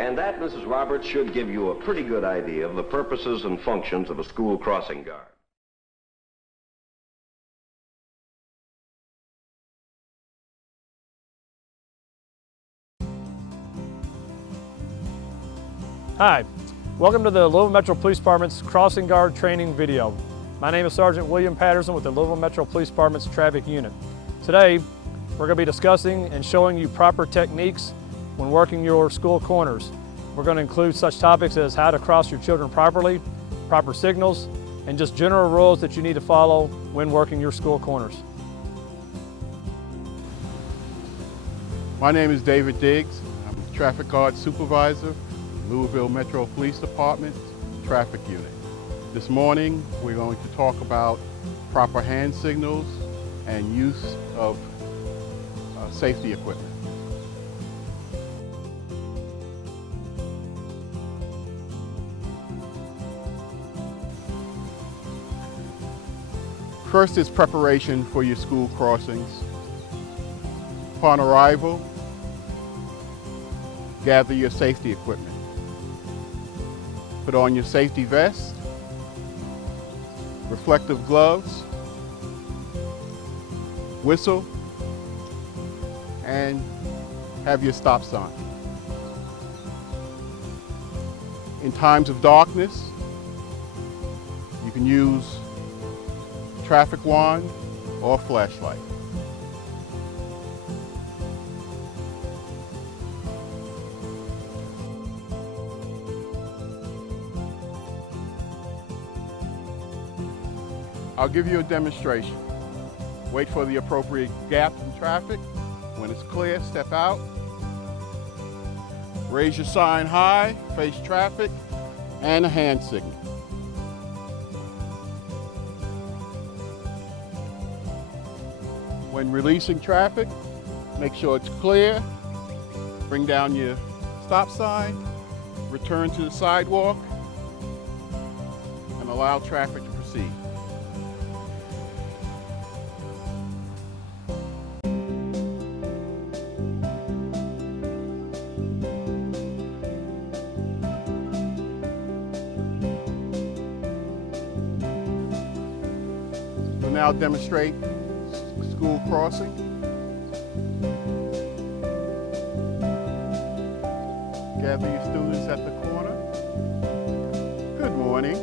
And that, Mrs. Roberts, should give you a pretty good idea of the purposes and functions of a school crossing guard. Hi, welcome to the Louisville Metro Police Department's Crossing Guard Training video. My name is Sergeant William Patterson with the Louisville Metro Police Department's Traffic Unit. Today, we're going to be discussing and showing you proper techniques when working your school corners. We're going to include such topics as how to cross your children properly, proper signals, and just general rules that you need to follow when working your school corners. My name is David Diggs. I'm the Traffic Guard Supervisor, Louisville Metro Police Department, Traffic Unit. This morning, we're going to talk about proper hand signals and use of safety equipment. First is preparation for your school crossings. Upon arrival, gather your safety equipment. Put on your safety vest, reflective gloves, whistle, and have your stop sign. In times of darkness, you can use traffic wand or flashlight. I'll give you a demonstration. Wait for the appropriate gap in traffic. When it's clear, step out. Raise your sign high, face traffic, and a hand signal. When releasing traffic, make sure it's clear. Bring down your stop sign, return to the sidewalk, and allow traffic to proceed. We'll now demonstrate school crossing. Gather your students at the corner. Good morning.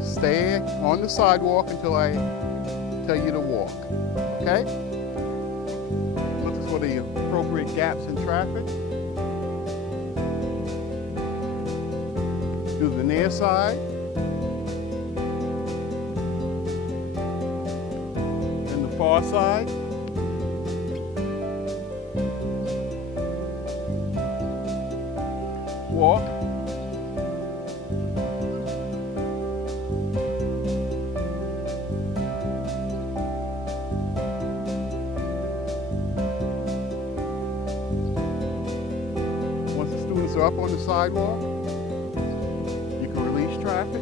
Stay on the sidewalk until I tell you to walk, okay? Look for the appropriate gaps in traffic. Do the near side. Far side. Walk. Once the students are up on the sidewalk, you can release traffic.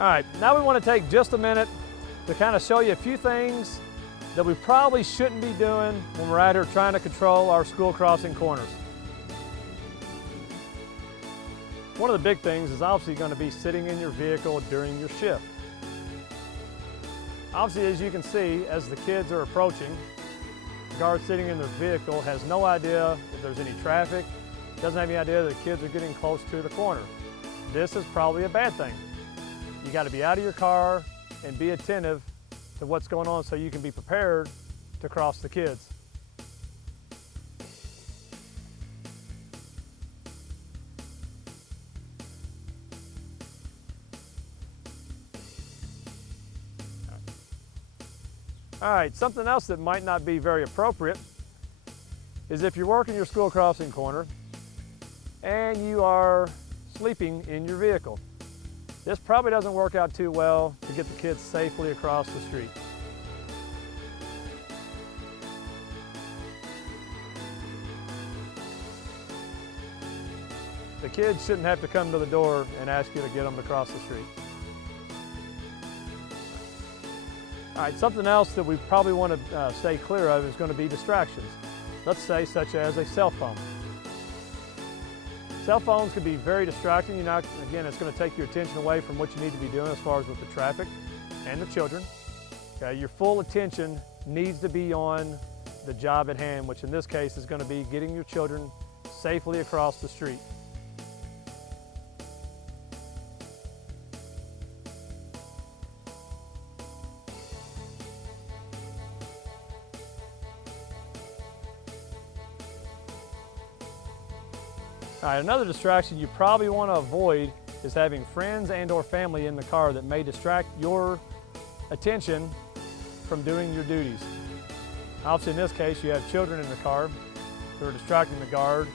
All right, now we want to take just a minute to kind of show you a few things that we probably shouldn't be doing when we're out here trying to control our school crossing corners. One of the big things is obviously going to be sitting in your vehicle during your shift. Obviously, as you can see, as the kids are approaching, the guard sitting in their vehicle has no idea if there's any traffic, doesn't have any idea that the kids are getting close to the corner. This is probably a bad thing. You got to be out of your car and be attentive to what's going on so you can be prepared to cross the kids. All right, something else that might not be very appropriate is if you're working your school crossing corner and you are sleeping in your vehicle. This probably doesn't work out too well to get the kids safely across the street. The kids shouldn't have to come to the door and ask you to get them to cross the street. All right, something else that we probably want to stay clear of is going to be distractions. Let's say such as a cell phone. Cell phones can be very distracting. Again, it's going to take your attention away from what you need to be doing as far as with the traffic and the children. Okay, your full attention needs to be on the job at hand, which in this case is going to be getting your children safely across the street. All right, another distraction you probably want to avoid is having friends and or family in the car that may distract your attention from doing your duties. Obviously in this case you have children in the car who are distracting the guard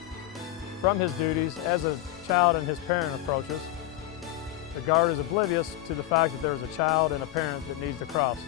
from his duties as a child and his parent approaches. The guard is oblivious to the fact that there's a child and a parent that needs to cross.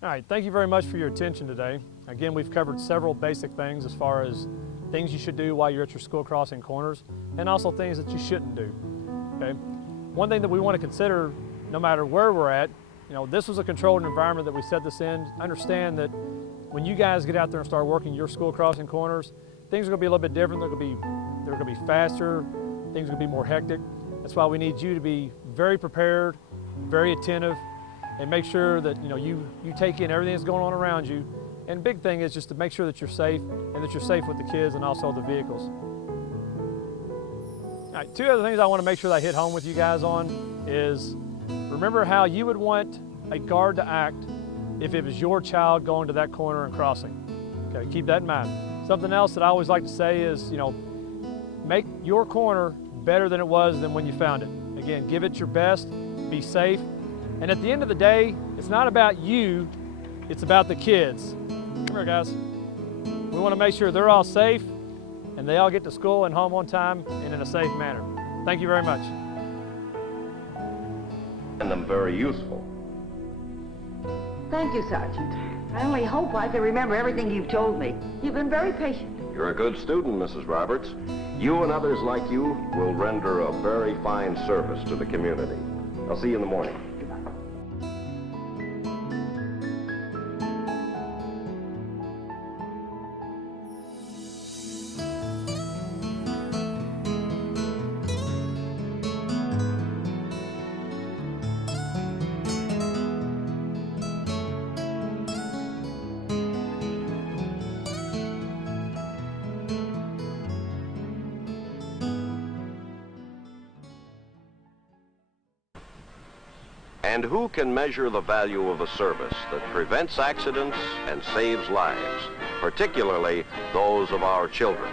All right, thank you very much for your attention today. Again, we've covered several basic things as far as things you should do while you're at your school crossing corners and also things that you shouldn't do, okay? One thing that we want to consider no matter where we're at, this was a controlled environment that we set this in. Understand that when you guys get out there and start working your school crossing corners, things are going to be a little bit different. They're going to be faster, things are going to be more hectic. That's why we need you to be very prepared, very attentive, and make sure that you take in everything that's going on around you. And big thing is just to make sure that you're safe and that you're safe with the kids and also the vehicles. All right, two other things I want to make sure that I hit home with you guys on is remember how you would want a guard to act if it was your child going to that corner and crossing. Okay, keep that in mind. Something else that I always like to say is, make your corner better than it was than when you found it. Again, give it your best, be safe. And at the end of the day, it's not about you, it's about the kids. Come here, guys. We want to make sure they're all safe and they all get to school and home on time and in a safe manner. Thank you very much. And them very useful. Thank you, Sergeant. I only hope I can remember everything you've told me. You've been very patient. You're a good student, Mrs. Roberts. You and others like you will render a very fine service to the community. I'll see you in the morning. And who can measure the value of a service that prevents accidents and saves lives, particularly those of our children?